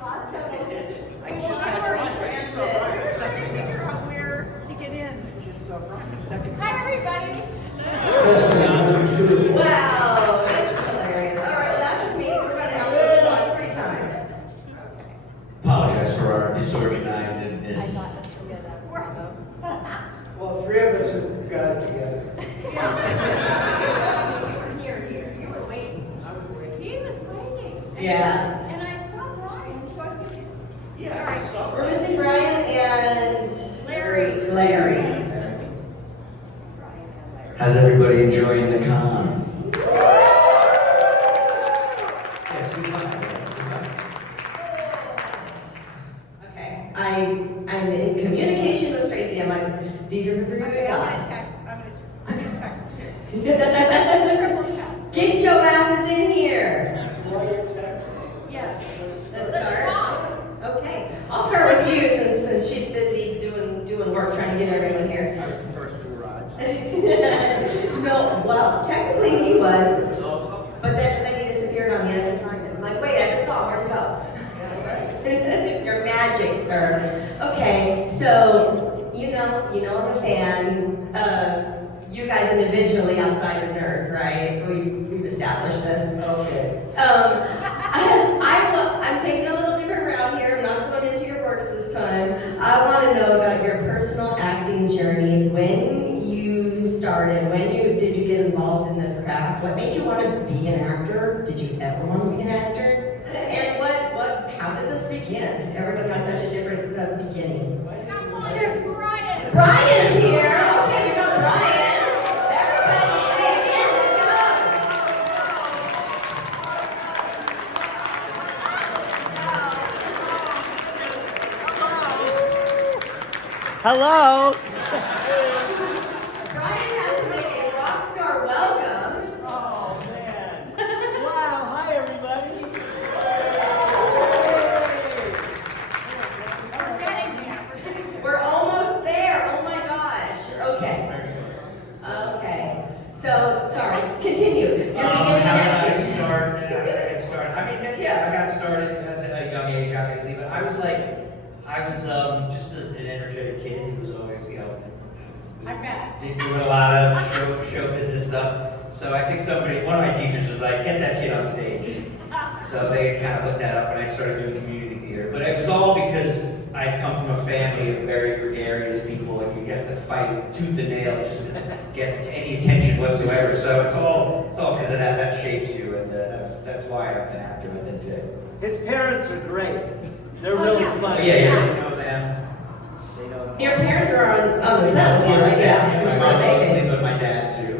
I just had Brian. So Brian a second ago. Figure out where to get in. I just saw Brian a second ago. Hi, everybody. Wow, this is hilarious. All right, well, that just means we're going to have to move on 3 times. Apologize for our disorganizedness. Well, 3 of us have got it together. Here. You were waiting. I was waiting. He was waiting. Yeah. And I saw Brian, so I figured. Yeah, I saw We're Brian. missing Brian and Larry. Larry. How's everybody enjoying the con? Yes, we Okay, I'm in communication with Tracy. These are the 3 we Okay, I'm got. gonna text. I'm gonna text too. Get Joe Bass is in here. That's why you're texting. Yes. Let's start. Okay, I'll start with you since she's busy doing work trying to get everyone here. I was the first to arrive. No, well, technically he was, but then he disappeared on the end of the time. I'm like, wait, I just saw him. Where'd he go? Your magic, sir. Okay, so you know I'm a fan of you guys individually outside of nerds, right? We've established this. Okay. I'm taking a little different route here. I'm not going into your works this time. I want to know about your personal acting journeys. When you started, did you get involved in this craft? What made you want to be an actor? Did you ever want to be an actor? And how did this begin? Because everyone has such a different beginning. Come on, there's Brian. Brian's here. Okay, we got Brian. Everybody, hey, again, let's go. Hello. Brian has to make a rock star welcome. Oh man. Wow. Hi everybody. We're getting there. We're almost there. Oh my gosh. Okay. Okay. So, sorry. Continue. You're beginning How did I acting. start? How did I get started? I mean, yeah, I got started at a young age, obviously, but I was just an energetic kid who was always, I bet. doing a lot of show business stuff. So I think one of my teachers was like, get that kid on stage. So they kind of hooked that up and I started doing community theater. But it was all because I come from a family of very gregarious people and you have to fight tooth and nail just to get any attention whatsoever. So it's all because of that shapes you, and that's why I'm an actor, I think, too. His parents are great. They're Oh, really yeah. But funny. yeah, they know them. They know them. Your parents are on the set with you, right? Yeah, my mom Yeah. mostly, but my dad too.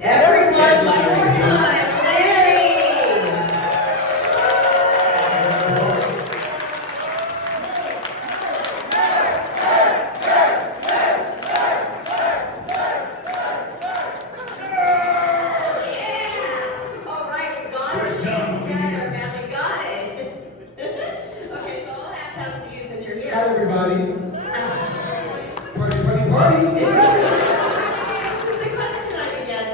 Everyone, one more time. Larry! Yeah! All right, we got it. Together, man, we got it. Okay, so I'll pass to you since you're here. Hi, everybody. Party. The question I began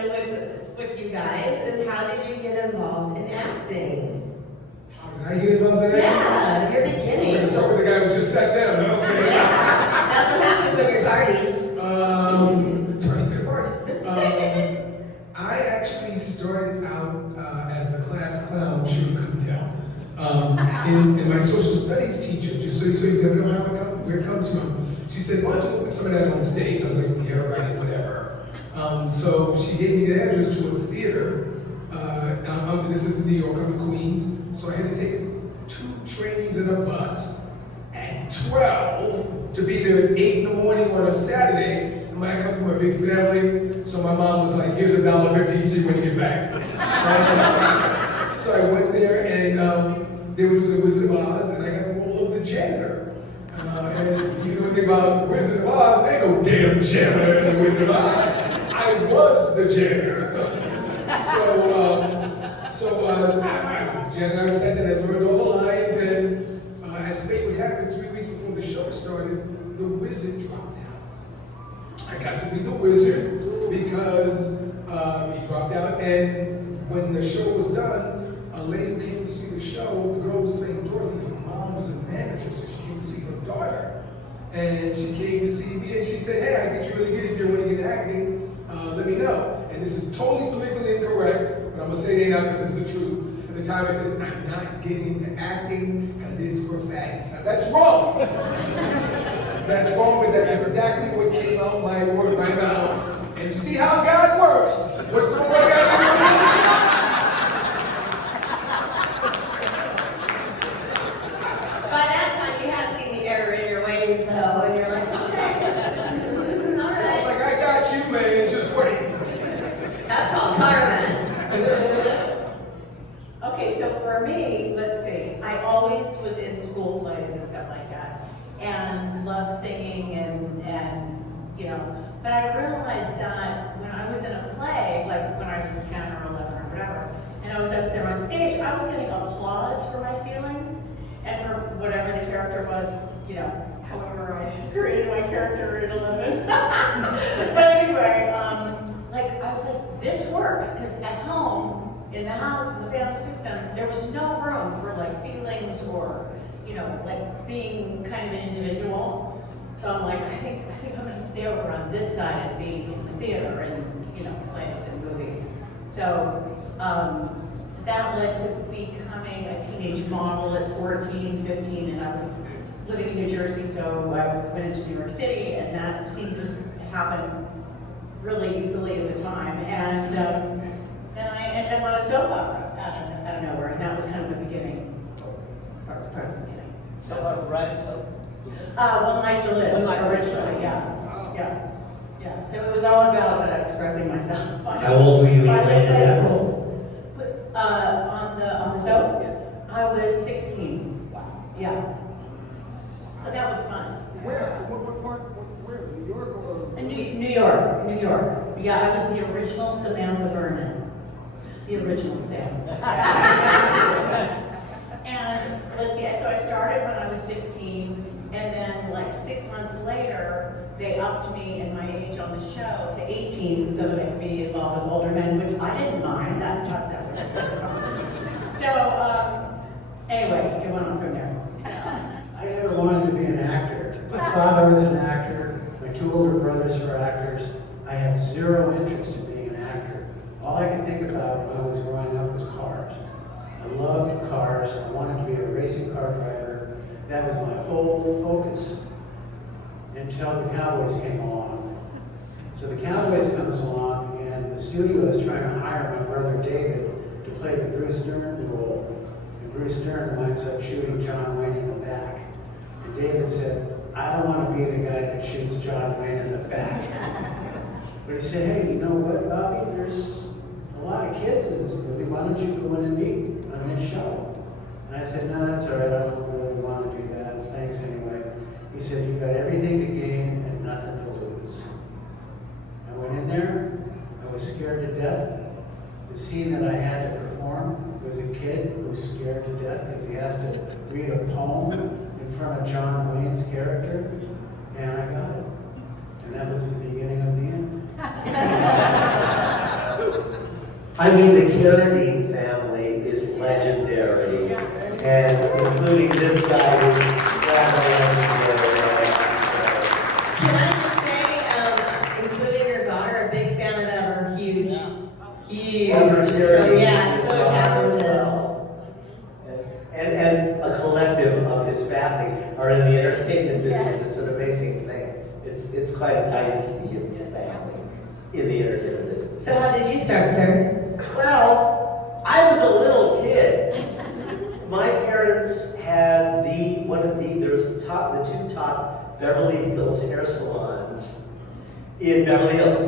with you guys is how did you get involved in acting? How did I get involved in that? Yeah, your We're beginning. gonna start with the guy who just sat down, huh? Okay. Yeah, that's what happens when you're tardy. Turning to the party. I actually started out as the class clown, sure you couldn't tell. And my social studies teacher, just so you never know where it comes from, she said, why don't you put some of that on stage? I was like, yeah, right, whatever. So she gave me the address to a theater. This is New York, I'm in Queens. So I had to take 2 trains and a bus at 12 to be there at 8 in the morning on a Saturday. And I come from a big family, so my mom was like, here's $1.50, see when you get back. So I went there and they were doing the Wizard of Oz, and I got the role of the janitor. And if you know anything about Wizard of Oz, ain't no damn janitor in the Wizard of Oz. I was the janitor. So I was the janitor. I sat there and I learned all the lines, and as fate would have it, 3 weeks before the show started, the wizard dropped out. I got to be the wizard because he dropped out, and when the show was done, a lady who came to see the show, the girl was playing Dorothy, her time I said, I'm not getting into acting because it's for faggots. Now, that's wrong. That's wrong, but that's exactly what came out my mouth. And you see how God works. What's the wrong God doing? By that time, you hadn't seen the error in your ways, though, and you're like, okay, all right. Like, I got you, man, just wait. That's called karma. Okay, so for me, let's see, I always was in school plays and stuff like that, and loved singing and you know, but I realized that when I was in a play, like when I was 10 or 11 or whatever, and I was up there on stage, I was getting applause for my feelings and for whatever the character was, you know, however I created my character at 11. But anyway, like I was like, this works, because at home, in the house, in the family system, there was no room for like feelings or, you know, like being kind of an individual. So I'm like, I think I'm gonna stay over on this side and be in the theater and, you know, plays and movies. So that led to becoming a teenage model at 14, 15, and I was living in New Jersey, so I went into New York City, and that seemed to happen really easily at the time. And then I ended up on a soap opera out of nowhere, and that was kind of the beginning, part of the beginning. So, right, so. One Life to Live, One Life to Live. originally, yeah. So it was all about expressing myself. How old were you when you By landed high that school. role? On the soap? I was 16. Wow. Yeah. So that was fun. Where? What part? Where? New York or? In New York. Yeah, I was the original Samantha Vernon. The original Sam. And let's see, so I started when I was 16, and then like 6 months later, they upped me in my age on the show to 18 so that I could be involved with older men, which I didn't mind. I thought that was good. So, anyway, it went on from there. I never wanted to be an actor. My father was an actor. My 2 older brothers were actors. I had zero interest in being an actor. All I could think about when I was growing up was cars. I loved cars. I wanted to be a racing car driver. That was my whole focus until the Cowboys came along. So the Cowboys comes along, and the studio is trying to hire my brother David to play the Bruce Dern role. And Bruce Dern winds up shooting John Wayne in the back. And David said, I don't want to be the guy that shoots John Wayne in the back. But he said, hey, you know what, Bobby? There's a lot of kids in this movie. Why don't you go in and meet on this show? And I said, no, that's all right. I don't really want to do that. Thanks anyway. He said, you've got everything to gain and nothing to lose. I went in there. I was scared to death. The scene that I had to perform was a kid who was scared to death because he has to read a poem in front of John Wayne's character. And I got it. And that was the beginning of the end. I mean, the Carradine family is legendary, and including this guy who's legendary. Can I just say, including your daughter, a big fan of her, huge. So yeah, so talented. And a collective of his family are in the entertainment business. It's an amazing thing. It's quite a dynasty of family in the entertainment business. So how did you start, sir? Well, I was a little kid. My parents had the 2 top Beverly Hills hair salons in Beverly Hills.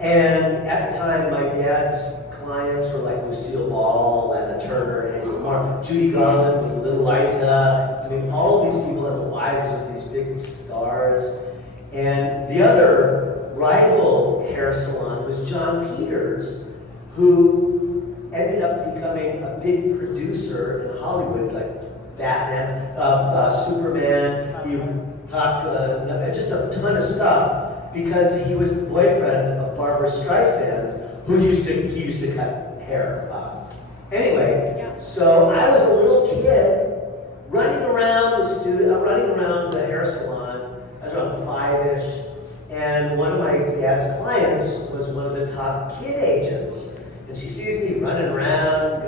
And at the time, my dad's clients were like Lucille Ball, Lana Turner, Eddie Mark, Judy Garland, Little Liza. I mean, all of these people and the wives of these big stars. And the other rival hair salon was John Peters, who ended up becoming a big producer in Hollywood, like Batman, Superman. He talked just a ton of stuff because he was the boyfriend of Barbara Streisand, who used to cut hair up. Anyway, so I was a little kid running around the hair salon. I was around 5-ish, and one of my dad's clients was one of the top kid agents And she sees me running around,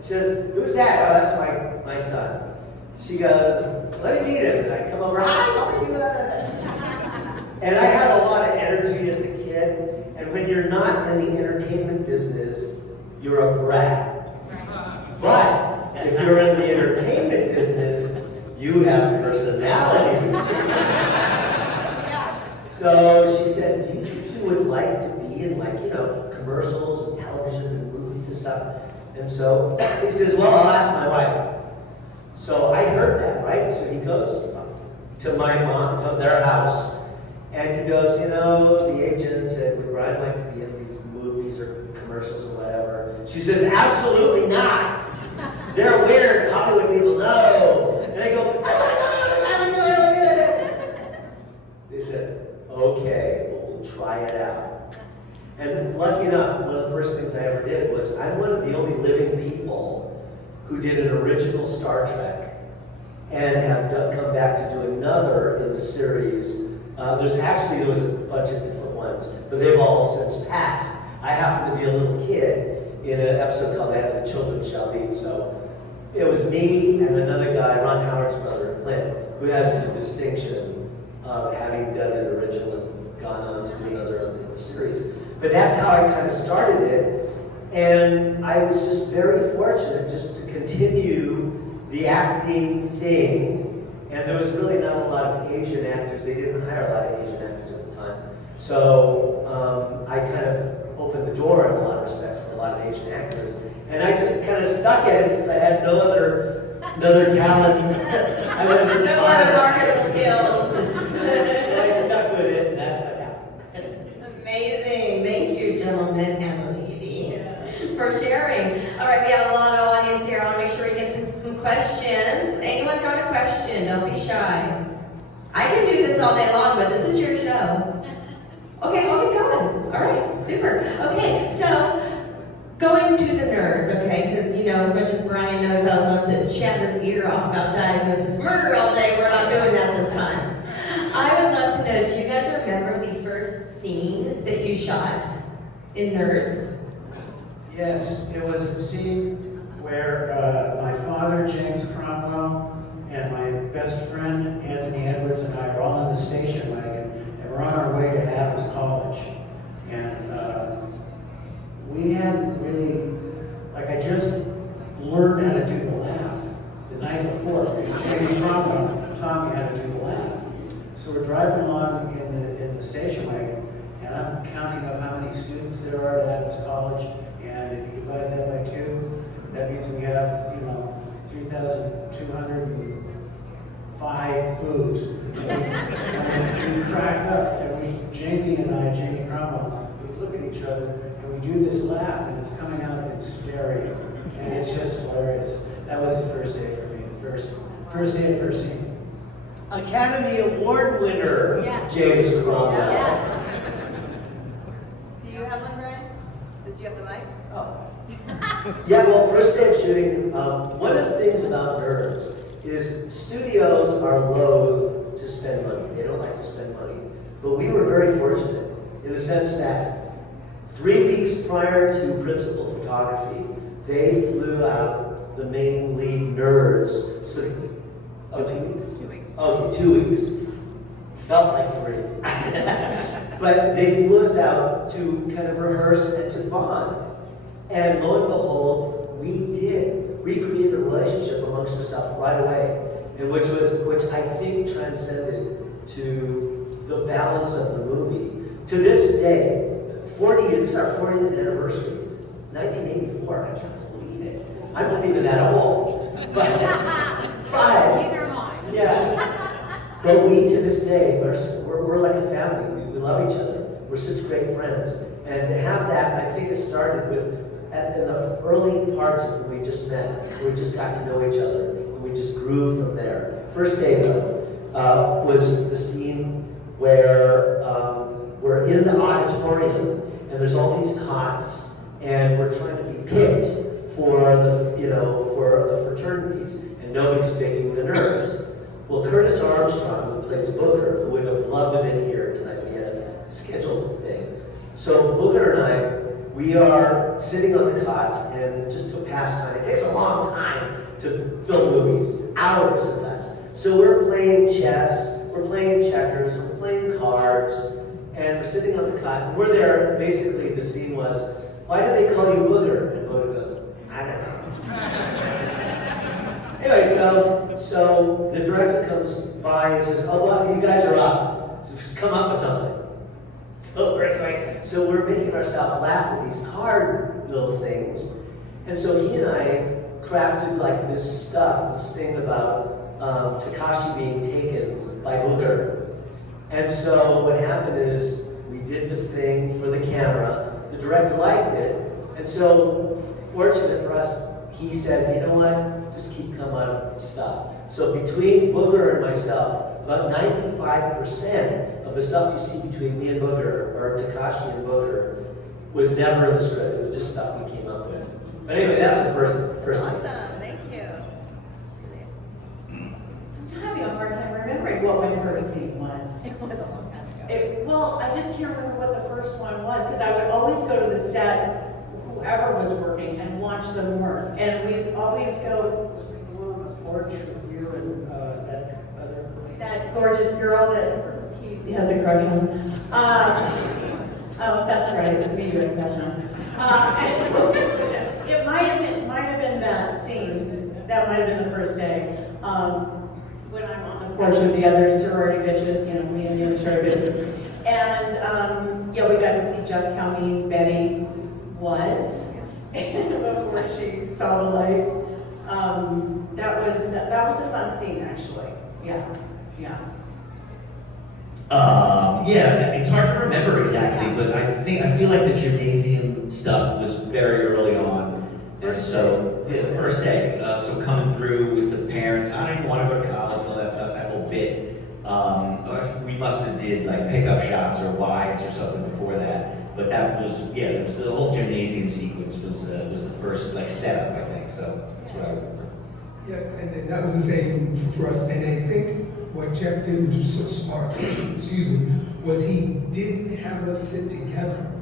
she says, "Who's that?" "Oh, that's my son." She goes, "Let me meet him." And I come over, "Hi, how are you?" And I had a lot of energy as a kid. And when you're not in the entertainment business, you're a brat. But if you're in the entertainment business, you have personality. So she said, "Do you think you would like to be in, like, commercials and television and movies and stuff?" And so he says, "Well, I'll ask my wife." So I heard that, right? So he goes to my mom, to their house, and he goes, "The agent said, would Brian like to be in these movies or commercials or whatever?" She says, "Absolutely not. They're weird. Hollywood people know." And I go, they said, "Okay, well, we'll try it out." And lucky enough, one of the first things I ever did was, I'm one of the only living people who did an original Star Trek and have come back to do another in the series. There was a bunch of different ones, but they've all since passed. I happened to be a little kid in an episode called "And the Children Shall Lead." So it was me and another guy, Ron Howard's brother, Clint, who has the distinction of having done an original and gone on to do another in the series. But that's how I kind of started it. And I was just very fortunate just to continue the acting thing. And there was really not a lot of Asian actors. They didn't hire a lot of Asian actors at the time. So I kind of opened the door in a lot of respects for a lot of Asian actors. And I just kind of stuck at it since I had no other talents. I wasn't No other marketable skills. So I stuck with it, and that's what happened. Amazing. Thank you, gentlemen and lady, for sharing. All right, we have a lot of audience here. I want to make sure we get to some questions. Anyone got a question? Don't be shy. I can do this all day long, but this is your show. Okay, we'll get going. All right, super. Okay, so going to the nerds, okay, because as much as Brian knows I would love to chat his ear off about diagnosis murder all day, we're not doing that this time. I would love to know, do you guys remember the first scene that you shot in Nerds? Yes, it was the scene where my father, James Cromwell, and my best friend, Anthony Edwards, and I are all in the station wagon, and we're on our way to Adams College. And we hadn't really, I just learned how to do the laugh the night before, because Jamie Cromwell taught me how to do the laugh. So we're driving along in the station wagon, and I'm counting up how many students there are at Adams College, and if you divide that by 2, that means we have, 3,205 boobs. And we crack up, and Jamie Cromwell, we look at each other, and we do this laugh, and it's coming out in stereo, and it's just hilarious. That was the first day for me, the first day of first scene. Academy Award winner, Yeah. James Cromwell. Yeah. Do you have one, Brian? Did you have the mic? Oh. Yeah, well, first day of shooting, one of the things about Nerds is studios are loath to spend money. They don't like to spend money. But we were very fortunate in the sense that 3 weeks prior to principal photography, they flew out the main lead Nerds. So, 2 weeks? 2 weeks. Okay, 2 weeks. Felt like 3. But they flew us out to kind of rehearse and to bond. And lo and behold, we did. We created a relationship amongst ourselves right away, and which I think transcended to the balance of the movie. To this day, this is our 40th anniversary, 1984. I can't believe it. I'm not even that old. But Neither am I. yes. But we, to this day, we're like a family. We love each other. We're such great friends. And to have that, I think it started with, in the early parts of when we just met, we just got to know each other, and we just grew from there. First day, though, was the scene where we're in the auditorium, and there's all these cots, and we're trying to be picked for the fraternities, and nobody's picking the nerds. Well, Curtis Armstrong, who plays Booker, who would have loved to have been here tonight, we had a scheduled thing. So Booker and I we are sitting on the cots and just to pass time. It takes a long time to film movies, hours sometimes. So we're playing chess, we're playing checkers, we're playing cards, and we're sitting on the cot, and we're there. Basically, the scene was, why do they call you Booger? And Booger goes, I don't know. Anyway, so the director comes by and says, oh, well, you guys are up. So come up with something. So we're making ourselves laugh with these card little things. And so he and I crafted like this stuff, this thing about Takashi being taken by Booger. And so what happened is we did this thing for the camera. The director liked it. And so fortunate for us, he said, you know what, just keep coming up with stuff. So between Booger and myself, about 95% of the stuff you see between me and Booger, or Takashi and Booger, was never in the script. It was just stuff we came up with. But anyway, that was the first one. Awesome, thank you. I'm having a hard time remembering what my first scene was. It was a long time ago. Well, I just can't remember what the first one was, because I would always go to the set, whoever was working, and watch them work. And we'd always go, On the porch with you and that other. that gorgeous girl that he has a crush on. Oh, that's right, it was me you had a crush on. It might have been that scene. That might have been the first day. When I'm on the porch with the other sorority bitches, you know, me and the other sorority bitches. And yeah, we got to see just how mean Betty was before she saw the light. That was a fun scene, actually. Yeah. Yeah, it's hard to remember exactly, but I feel like the gymnasium stuff was very early on. And so, yeah, the first day, so coming through with the parents, I don't even want to go to college and all that stuff, that whole bit. We must have did like pickup shots or wides or something before that. But that was, yeah, it was the whole gymnasium sequence was the first like setup, I think. So that's what I remember. Yeah, and that was the same for us. And I think what Jeff did, which was so smart, excuse me, was he didn't have us sit together.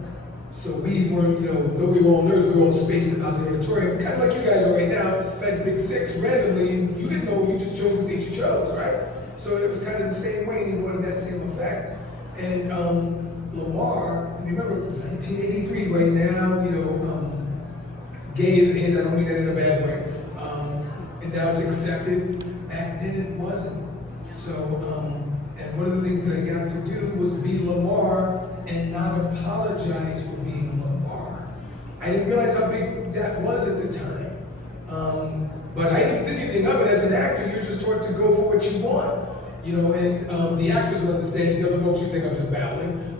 So we weren't, you know, though we were all nerds, we were all spaced about the auditorium, kind of like you guys are right now. In fact, Big Six, randomly, you didn't know, you just chose the seat you chose, right? So it was kind of the same way, and he wanted that same effect. And Lamar, remember 1983 right now, you know, gay is in, I don't mean that in a bad way. And that was accepted. Back then it wasn't. So, and one of the things that I got to do was be Lamar and not apologize for being Lamar. I didn't realize how big that was at the time. But I didn't think anything of it. As an actor, you're just taught to go for what you want. You know, and the actors will understand, the other folks you think I'm just babbling.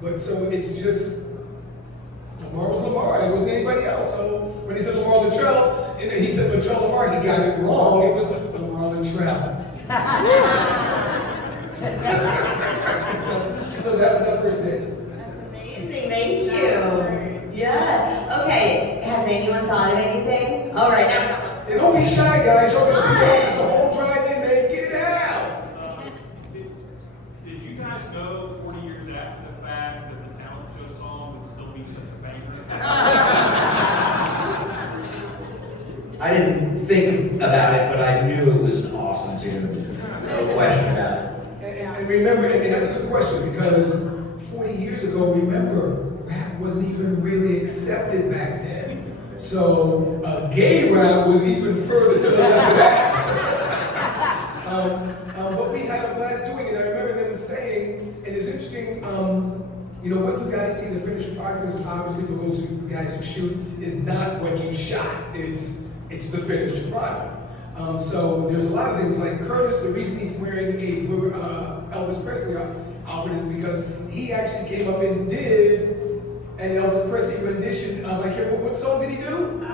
But so it's just, Lamar was Lamar, it wasn't anybody else. So when he said Lamar Luttrell, and he said Luttrell Lamar, he got it wrong. It was Lamar Luttrell. so that was our first date. That's amazing, thank you. Yeah, okay, has anyone thought of anything? All right, now. And don't be shy, guys. Y'all gonna figure out it's the whole drive-in, man. Get it out. Did you guys know 40 years after the fact that the talent show song would still be such a banger? I didn't think about it, but I knew it was an awesome tune. No question about it. And remember, and that's a good question, because 40 years ago, remember, rap wasn't even really accepted back then. So gay rap was even further to the left of that. But we had a blast doing it. I remember them saying, and it's interesting, you know, what you guys see in the finished product is obviously for those guys who shoot, is not what you shot. It's the finished product. So there's a lot of things like Curtis, the reason he's wearing a Elvis Presley outfit is because he actually came up and did an Elvis Presley rendition of, I can't remember, what song did he do?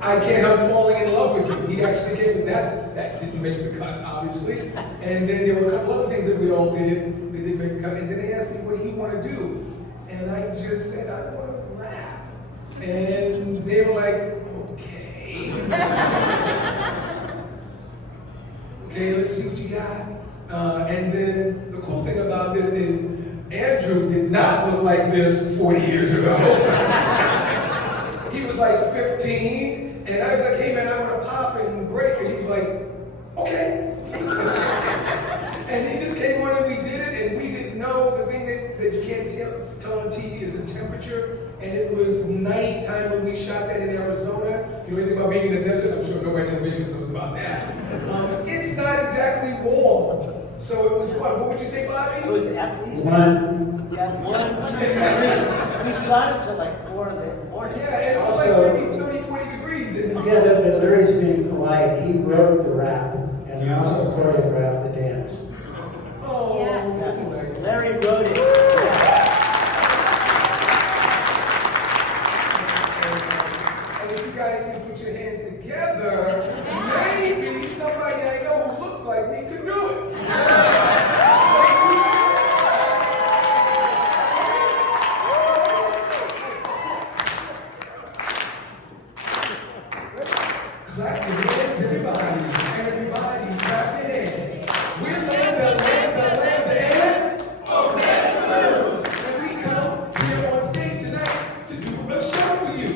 I Can't Help Falling in Love with You. He actually came, that didn't make the cut, obviously. And then there were a couple other things that we all did that didn't make the cut. And then they asked me, what do you want to do? And I just said, I want to rap. And they were like, okay. Okay, let's see what you got. And then the cool thing about this is, Andrew did not look like this 40 years ago. He was like 15, and I was like, hey man, I want to pop and break, and he was like, okay. And he just came on and we did it, and we didn't know the thing that you can't tell on TV is the temperature. And it was nighttime when we shot that in Arizona. If you know anything about being in the desert, I'm sure nobody in Vegas knows about that. It's not exactly warm. So it was what would you say, Bobby? It was at least One. Yeah, 1, 2, 3. We shot it till like 4 in the morning. Yeah, and it was Also- like maybe 30, 40 degrees. And Yeah, but Larry's being polite. He wrote the rap, and he also choreographed the dance. oh, Yes. that's nice. Larry wrote it. Yeah. And if you guys can put your hands together, maybe somebody I know who looks like me could do it. Clap your hands, everybody. Everybody, clap your hands. We're Lambda, and and we come here on stage tonight to do a show for you.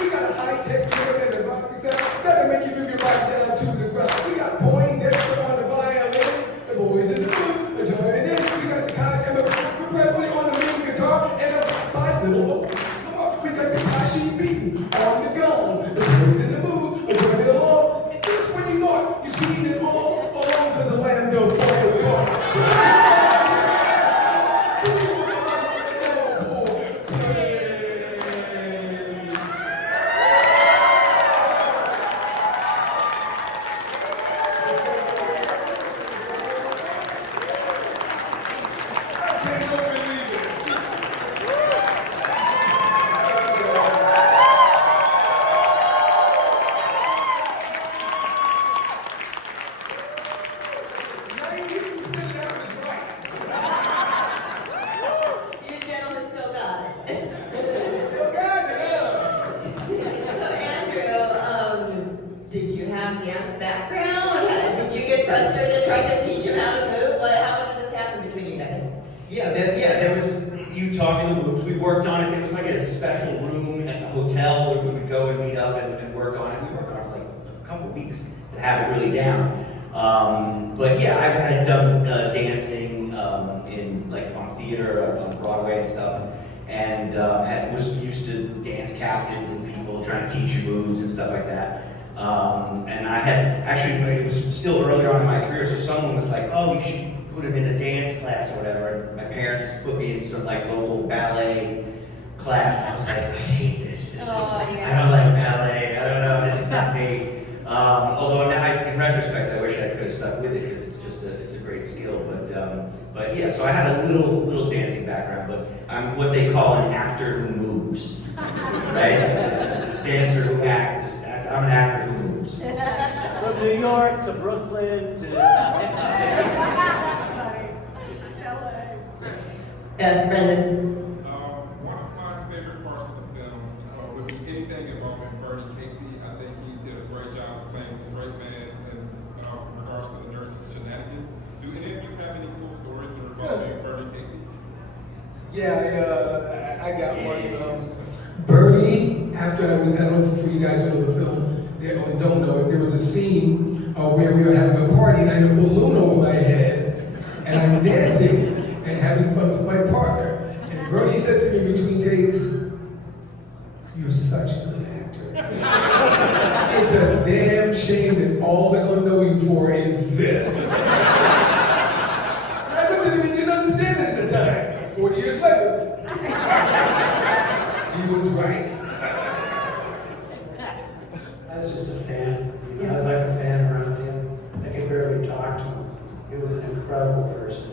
We got a high-tech pyramid and rocket sound that'll make you move your body down to the ground. We got Poindexter on the violin, the boys in the booth are joining in. We got Takashi and the Presley on the lead guitar, and a bite little. We got Takashi beating on the gun. The boys in the booth are joining along. And just when you thought you seen it all along, because the Lando fucking talk. You gentlemen still got it. Still got it, huh? So Andrew, did you have dance background? Did you get frustrated trying to teach him how to move? How did this happen between you guys? Yeah, there was, you taught me the moves, we worked on it, there was like a special room at the hotel where we would go and meet up and work on it. We worked on it for like a couple of weeks to have it really down. But yeah, I had done dancing in like on theater, on Broadway and stuff, and was used to dance captains and people trying to teach you moves and stuff like that. And I had actually, it was still earlier on in my career, so someone was like, "Oh, you should put him in a dance class or whatever." And my parents put me in some like local ballet class. I was like, I hate this. Oh, yeah. I don't like ballet. I don't know. This is not me. Although now, in retrospect, I wish I could have stuck with it because it's just it's a great skill. But yeah, so I had a little dancing background, but I'm what they call an actor who moves, right? Dancer who acts. I'm an actor who moves. From New York to Brooklyn to. Yes, Brendan. One of my favorite parts of the films would be anything involving Bernie Casey. I think he did a great job of playing the straight man in regards to the nurse's shenanigans. Do any of you have any cool stories involving Bernie Casey? Yeah, I got one. Bernie, after I was, I don't know if you guys know the film, or don't know it, there was a scene where we were having a party and I had a balloon over my head, and I'm dancing and having fun with my partner. And Bernie says to me between takes, "You're such a good actor. It's a damn shame that all they're gonna know you for is this." I looked at him and didn't understand it at the time. 40 years later, he was right. I was just a fan. I was like a fan around him. I could barely talk to him. He was an incredible person.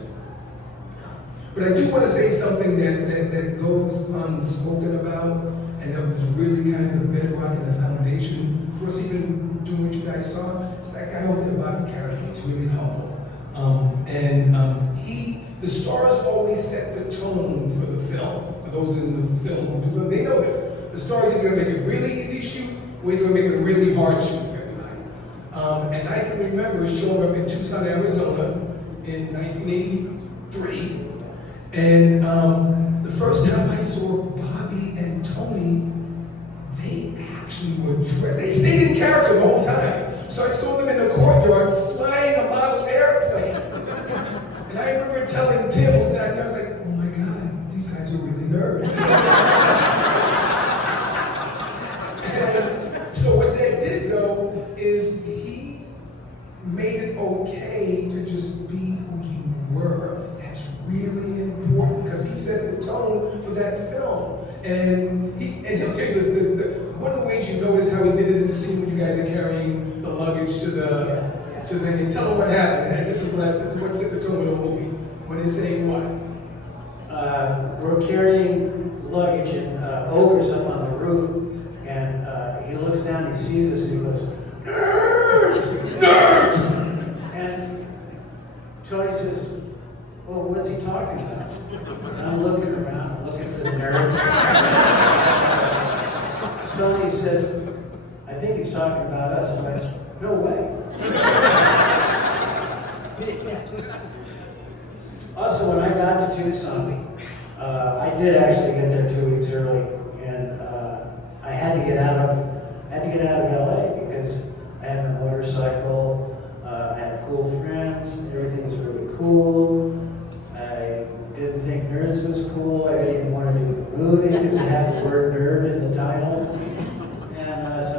But I do want to say something that goes unspoken about, and that was really kind of the bedrock and the foundation for us even doing what you guys saw. It's that guy over there, Bobby Carradine. He's really humble. The stars always set the tone for the film. For those in the film who do film, they know this. The stars are going to make it really easy shoot, or he's going to make it a really hard shoot for everybody. And I can remember showing up in Tucson, Arizona in 1983. And the first time I saw Bobby and Tony, they actually were dressed. They stayed in character the whole time. So I saw them in the courtyard flying a model airplane. And I remember telling Tim, who's that, I was like, oh my God, these guys are really nerds. And so what they did though is he made it okay to just be who you were. That's really important because he set the tone for that film. And he'll tell you this, one of the ways you notice how he did it in the scene when you guys are carrying the luggage to the and tell them what happened. And this is what set the tone of the movie. When they say what? We're carrying luggage and Ogre's up on the roof, and he looks down, he sees us, and he goes, "Nerds! Nerds!" And Tony says, "Well, what's he talking about?" And I'm looking around, looking for the nerds. Tony says, "I think he's talking about us." I'm like, "No way." Also, when I got to Tucson, I did actually get there 2 weeks early, and I had to get out of LA because I had my motorcycle, I had cool friends, everything was really cool. I didn't think Nerds was cool. I didn't even want to do the movie because it had the word nerd in the title. And so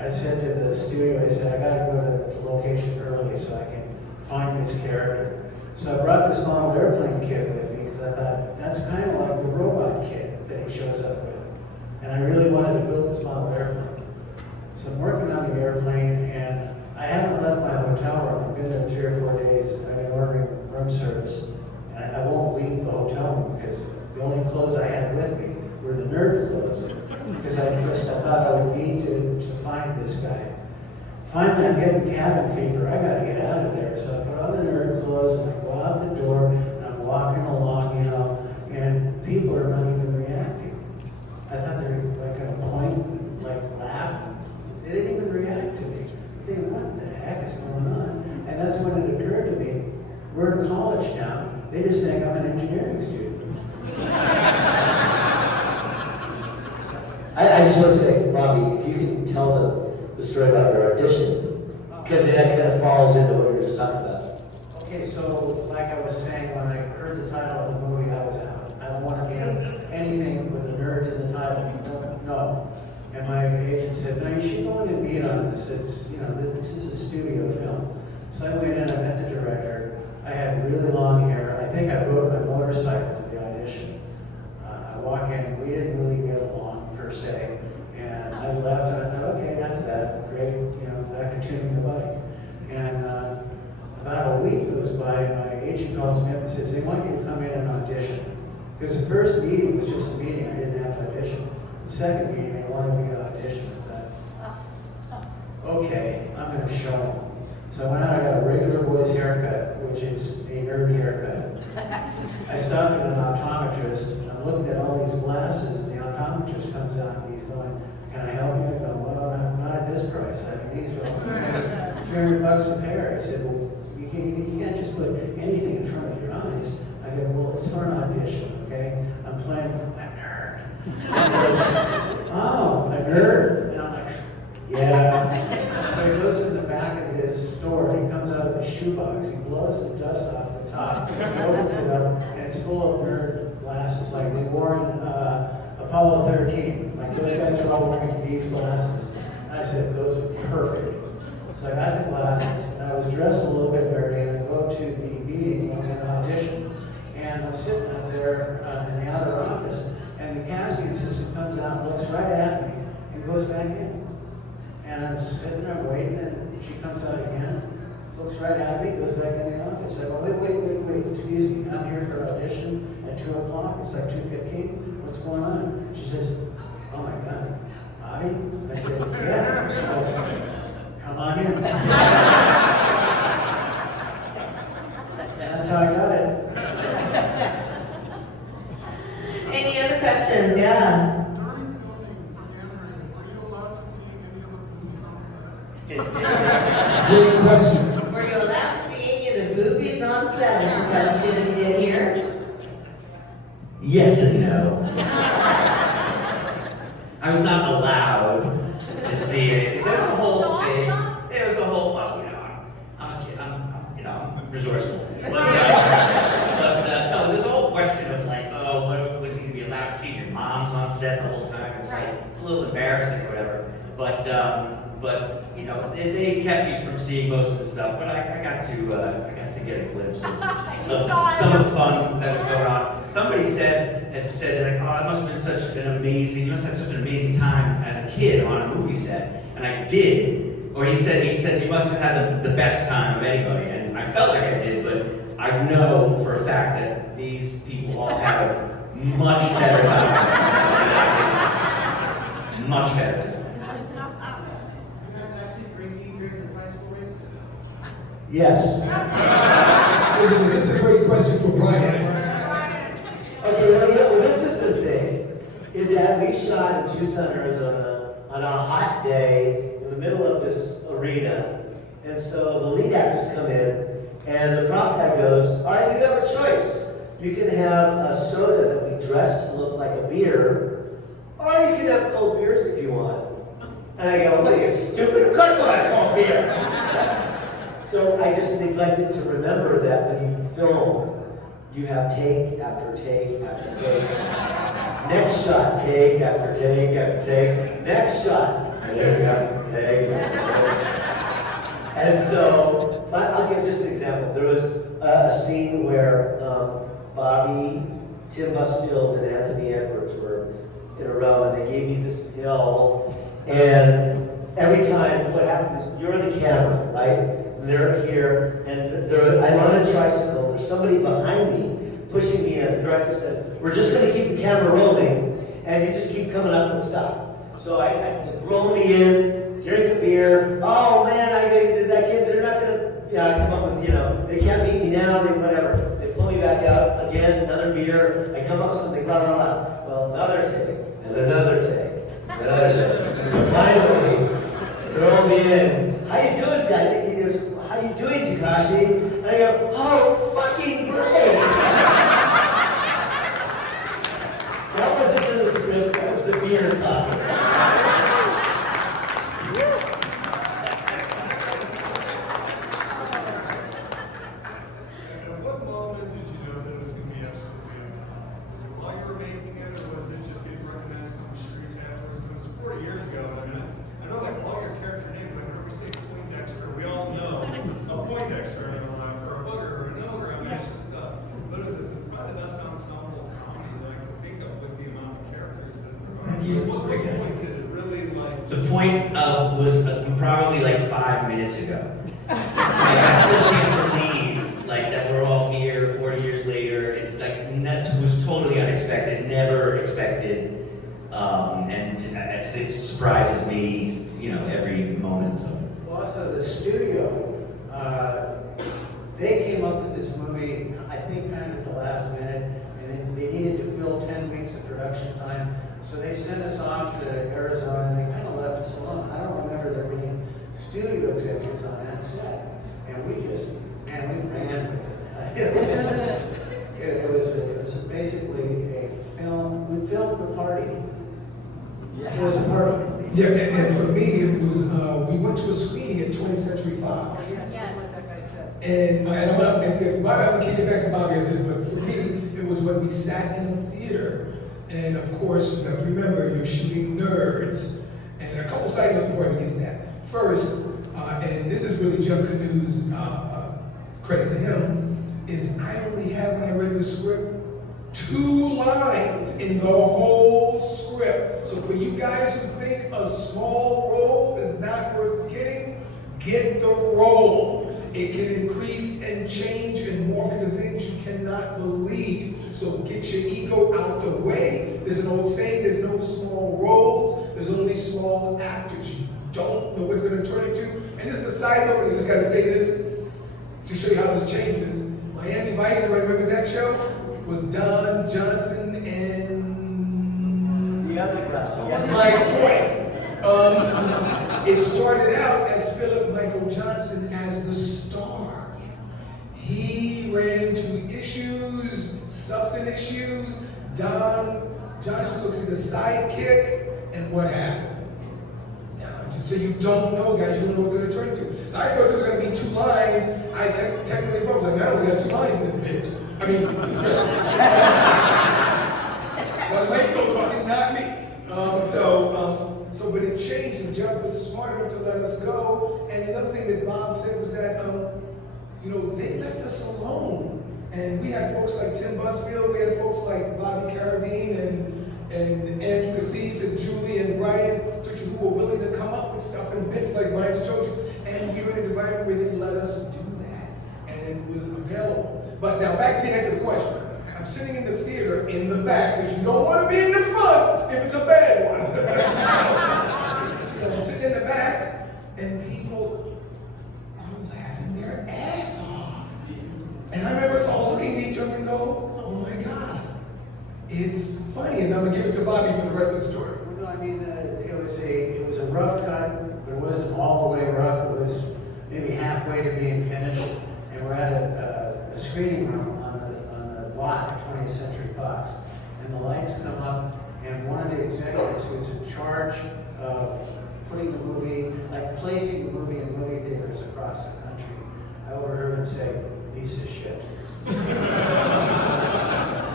I said to the studio, I said, I got to go to the location early so I can find this character. So I brought this model airplane kit with me because I thought that's kind of like the robot kit that he shows up with. And I really wanted to build this model airplane. So I'm working on the airplane and I haven't left my hotel room. I've been there 3 or 4 days and I've been ordering room service. And I won't leave the hotel room because the only clothes I had with me were the nerd clothes. Because I thought I would need to find this guy. Finally, I'm getting cabin fever. I gotta get out of there. So I put on the nerd clothes and I go out the door and I'm walking along, and people are not even reacting. I thought they were like gonna point and like laugh. They didn't even react to me. I'm thinking, what the heck is going on? And that's when it occurred to me, we're in college town. They just think I'm an engineering student. I just want to say, Robbie, if you can tell the story about your audition, because that kind of falls into what you were just talking about. Okay, so like I was saying, when I heard the title of the movie, I was out. I don't want to be anything with a nerd in the title. No. And my agent said, no, you should go in and meet on this. It's, this is a studio film. So I went in, I met the director. I had really long hair. I think I rode my motorcycle to the audition. I walk in, we didn't really get along per se. And I left and I thought, okay, that's that. Great, back to tuning the bike. And about a week goes by, my agent calls me up and says, they want you to come in and audition. Because the first meeting was just a meeting, I didn't have to audition. The second meeting, they wanted me to audition. I thought, okay, I'm going to show them. So I went out, I got a regular boy's haircut, which is a nerd haircut. I stopped at an optometrist, and I'm looking at all these glasses, and the optometrist comes out and he's going, can I help you? I go, well, not at this price. I mean, these are $300 a pair. I said, well, you can't just put anything in front of your eyes. I go, well, it's for an audition, okay? I'm playing a nerd. He goes, oh, a nerd? And I'm like, yeah. So he goes in the back of his store, and he comes out with a shoebox. He blows the dust off the top, opens it up, and it's full of nerd glasses, like they wore in Apollo 13. Like those guys are all wearing these glasses. And I said, those are perfect. So I got the glasses, and I was dressed a little bit nerdy, and I go to the meeting, I'm going to audition, and I'm sitting out there in the outer office, and the casting assistant comes out, looks right at me, and goes back in. And I'm sitting there waiting, and she comes out again, looks right at me, goes back in the office. I go, wait, excuse me, I'm here for an audition at 2 o'clock, it's like 2:15, what's going on? She says, oh my God, Bobby? I said, yeah. She goes, come on in. And that's how I got it. Any other questions? Yeah. During filming Meandering, were you allowed to see any of the movies on set? Great question. Were you allowed to see any of the boobies on set? Is the question if you didn't hear? Yes and no. I was not allowed to see anything. There was a whole thing. There was a whole, well, you know, I'm a kid. I'm resourceful. But no, there's a whole question of like, oh, what was he gonna be allowed to see your mom's on set the whole time? It's like, it's a little embarrassing or whatever. But you know, they kept me from seeing most of the stuff. But I got to get a glimpse of some of the fun that was going on. Somebody had said like, oh, it must have been such an amazing, you must have had such an amazing time as a kid on a movie set, and I did. Or he said you must have had the best time of anybody, and I felt like I did, but I know for a fact that these people all had a much better time. Much better time. You guys actually drinking during the tricycle race? Yes. This is a great question for Brian. Okay, well, this is the thing, is that we shot in Tucson, Arizona on a hot day in the middle of this arena. And so the lead actors come in, and the prop guy goes, all right, you have a choice. You can have a soda that we dress to look like a beer, or you can have cold beers if you want. And I go, what are you, stupid? Of course I want cold beer. So I just neglected to remember that when you film, you have take after take after take. Next shot, take after take after take. Next shot, take after take after take. And so, I'll give just an example. There was a scene where Bobby, Tim Busfield, and Anthony Edwards were in a row, and they gave me this pill. And every time, what happens is you're the camera, right? And they're here, and I'm on a tricycle. There's somebody behind me pushing me, and the director says, "We're just going to keep the camera rolling, and you just keep coming up with stuff." So I roll me in, drink a beer. Oh man, they're not going to. I come up with, they can't beat me now. Whatever. They pull me back out again, another beer. I come up with something, blah blah blah. Well, another take, and another take, another take. So finally, throw me in. How you doing, guy? He goes, "How you doing, Takashi?" And I go, "Oh, fucking great!" That wasn't in the script. That was the beer talking. At what moment did you know that it was going to be absolutely iconic? Was it while you were making it, or was it just getting recognized on the streets afterwards? It was 40 years ago. I know like all your character names, like whenever we say Poindexter, we all know a Poindexter in real life, or a booger, or an ogre. I mean, it's just literally probably the best ensemble comedy that I can think of with the amount of characters that there are. Thank you. At what point did it really like? The point was probably like 5 minutes ago. Like, I still can't believe like that we're all here 40 years later. It's like that was totally unexpected, never expected, and it surprises me, every moment. So. Well, also the studio, they came up with this movie, I think kind of at the last minute, and then they needed to fill 10 weeks of production time. So they sent us off to Arizona, and they kind of left us alone. I don't remember there being studio executives on that set. And we ran with it. It was basically a film. We filmed the party. It was a party. Yeah, and for me, it was, we went to a screening at 20th Century Fox. And I'm gonna kick it back to Bobby on this, but for me, it was when we sat in a theater. And of course, you have to remember, you're shooting nerds. And a couple side notes before I even get to that. First, and this is really Jeff Canoe's credit to him, is I only had, when I read the script, 2 lines in the whole script. So for you guys who think a small role is not worth getting, get the role. It can increase and change and morph into things you cannot believe. So get your ego out the way. There's an old saying, there's no small roles, there's only small actors. You don't know what it's going to turn into. And this is a side note, but I just got to say this to show you how this changes. Miami Vice, everybody remembers that show? Was Don Johnson and Mike Point. It started out as Philip Michael Johnson as the star. He ran into issues, substance issues, Josh was supposed to be the sidekick, and what happened? So you don't know, guys, you don't know what to turn to. So I thought there was going to be 2 lines. I technically thought, like, now we got 2 lines in this bitch. I mean, still. But Lego talking, not me. But it changed, and Jeff was smart enough to let us go. And the other thing that Bob said was that, they left us alone. And we had folks like Tim Busfield, we had folks like Bobby Carradine, and Andrew Cassis, and Julie, and Brian, who were willing to come up with stuff and bits like Brian just told you. And we were in an environment where they let us do that, and it was available. But now back to the answer to the question. I'm sitting in the theater in the back, because you don't want to be in the front if it's a bad one. So I'm sitting in the back, and people are laughing their ass off. And I remember us all looking at each other and go, oh my God, it's funny. And I'm going to give it to Bobby for the rest of the story. Well, no, I mean, it was a rough cut, but it wasn't all the way rough. It was maybe halfway to being finished. And we're at a screening room on the lot at 20th Century Fox. And the lights come up, and one of the executives who's in charge of putting the movie, like placing the movie in movie theaters across the country, I overheard him say, "Piece of shit." And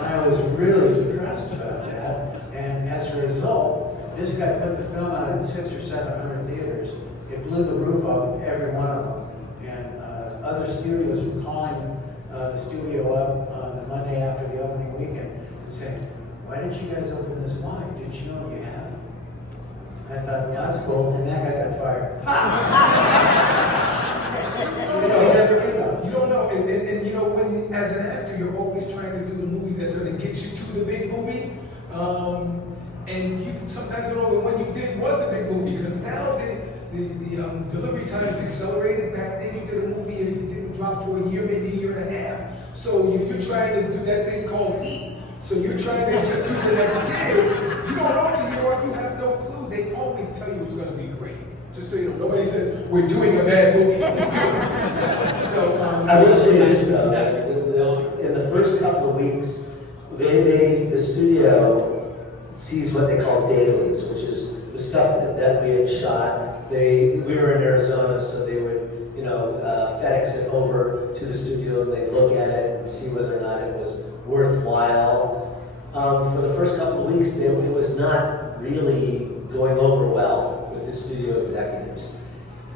I was really depressed about that. And as a result, this guy put the film out in 600 or 700 theaters. It blew the roof off of every one of them. And other studios were calling the studio up on the Monday after the opening weekend and saying, "Why didn't you guys open this wide? Didn't you know you have?" And I thought, well, that's cool. And that guy got fired. You don't know. And you know, when as an actor, you're always trying to do the movie that's going to get you to the big movie. And you sometimes don't know that what you did was the big movie, because now the delivery times accelerated. Back then you did a movie and it didn't drop for a year, maybe a year and a half. So you're trying to do that thing called eat. So you're trying to just do the next gig. You don't know until you're off, you have no clue. They always tell you it's going to be great. Just so you know, nobody says, we're doing a bad movie. Let's do it. So, I will say this though, that in the first couple of weeks, the studio sees what they call dailies, which is the stuff that we had shot. We were in Arizona, so they would, FedEx it over to the studio, and they'd look at it and see whether or not it was worthwhile. For the first couple of weeks, it was not really going over well with the studio executives.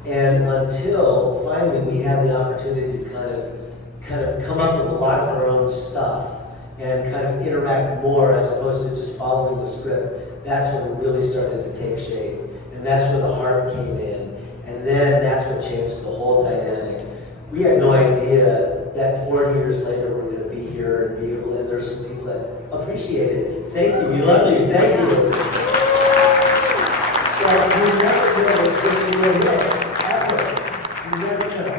And until finally we had the opportunity to kind of come up with a lot of our own stuff and kind of interact more as opposed to just following the script, that's when it really started to take shape. And that's where the heart came in. And then that's what changed the whole dynamic. We had no idea that 40 years later we're going to be here and be able, and there's some people that appreciate it. Thank you, we love you, thank you. So you never know what's going to be ever. You never know.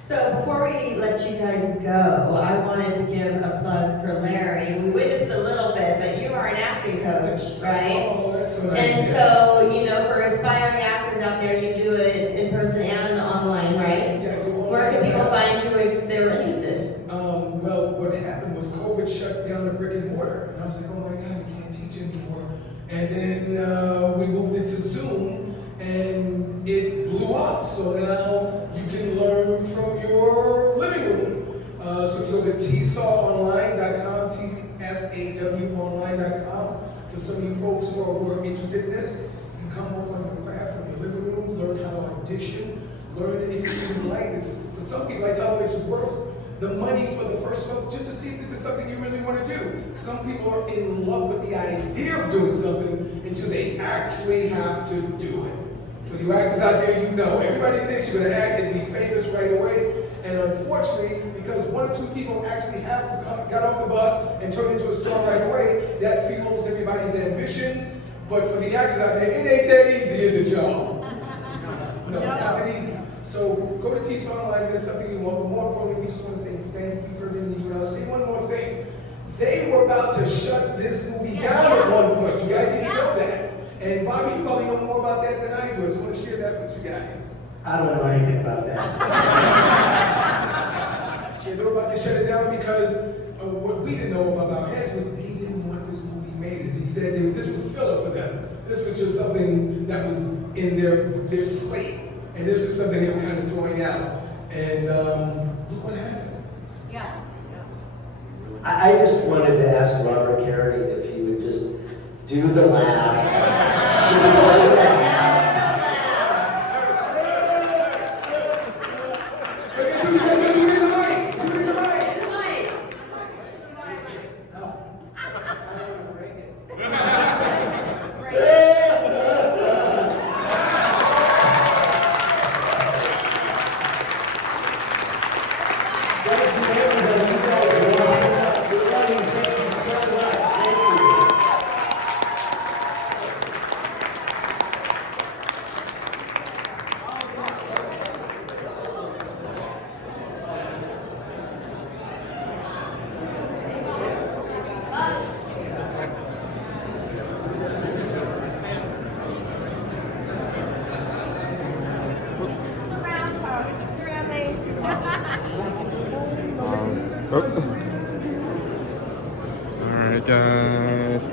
So before we let you guys go, I wanted to give a plug for Larry. We witnessed a little bit, but you are an acting coach, right? Oh, that's so nice. And so, for aspiring actors out there, you do it in person and online, right? Yeah, I do online. Where can people find you if they were interested? Well, what happened was COVID shut down the brick and mortar. And I was like, oh my God, we can't teach anymore. And then we moved into Zoom, and it blew up. So now you can learn from your living room. So if you go to tsawonline.com, tsawonline.com, for some of you folks who are interested in this, you can come work on your craft from your living room, learn how to audition, learn if you even like this. For some people, I tell them it's worth the money for the first one, just to see if this is something you really want to do. Some people are in love with the idea of doing something until they actually have to do it. For you actors out there, everybody thinks you're going to act and be famous right away. And unfortunately, because one or two people actually have got off the bus and turned into a star right away, that fuels everybody's ambitions. But for the actors out there, it ain't that easy, is it, y'all? No, it's not that easy. So go to TSAW Online if there's something you want. But more importantly, we just want to say thank you for everything you do. And I'll say one more thing. They were about to shut this movie down at one point. You guys didn't know that. And Bobby, you probably know more about that than I do. I just want to share that with you guys. I don't know anything about that. So they were about to shut it down because what we didn't know above our heads was he didn't want this movie made. As he said, this was filler for them. This was just something that was in their slate. And this was something they were kind of throwing out. And look what happened. Yeah. I just wanted to ask Robert Carey if he would just do the laugh. Alright, guys.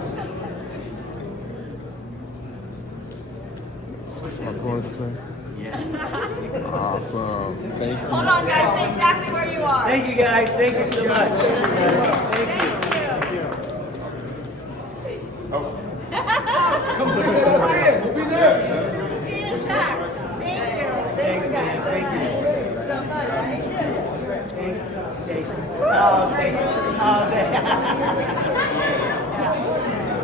Awesome. Thank you. Hold on, guys, stay exactly where you are. Thank you guys, thank you so much. Come sit at us again. We'll be there. See you in a chat. Thank you. Thank you guys. Thank you so much. Thank you.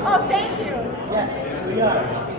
Oh, thank you. Yes, we are.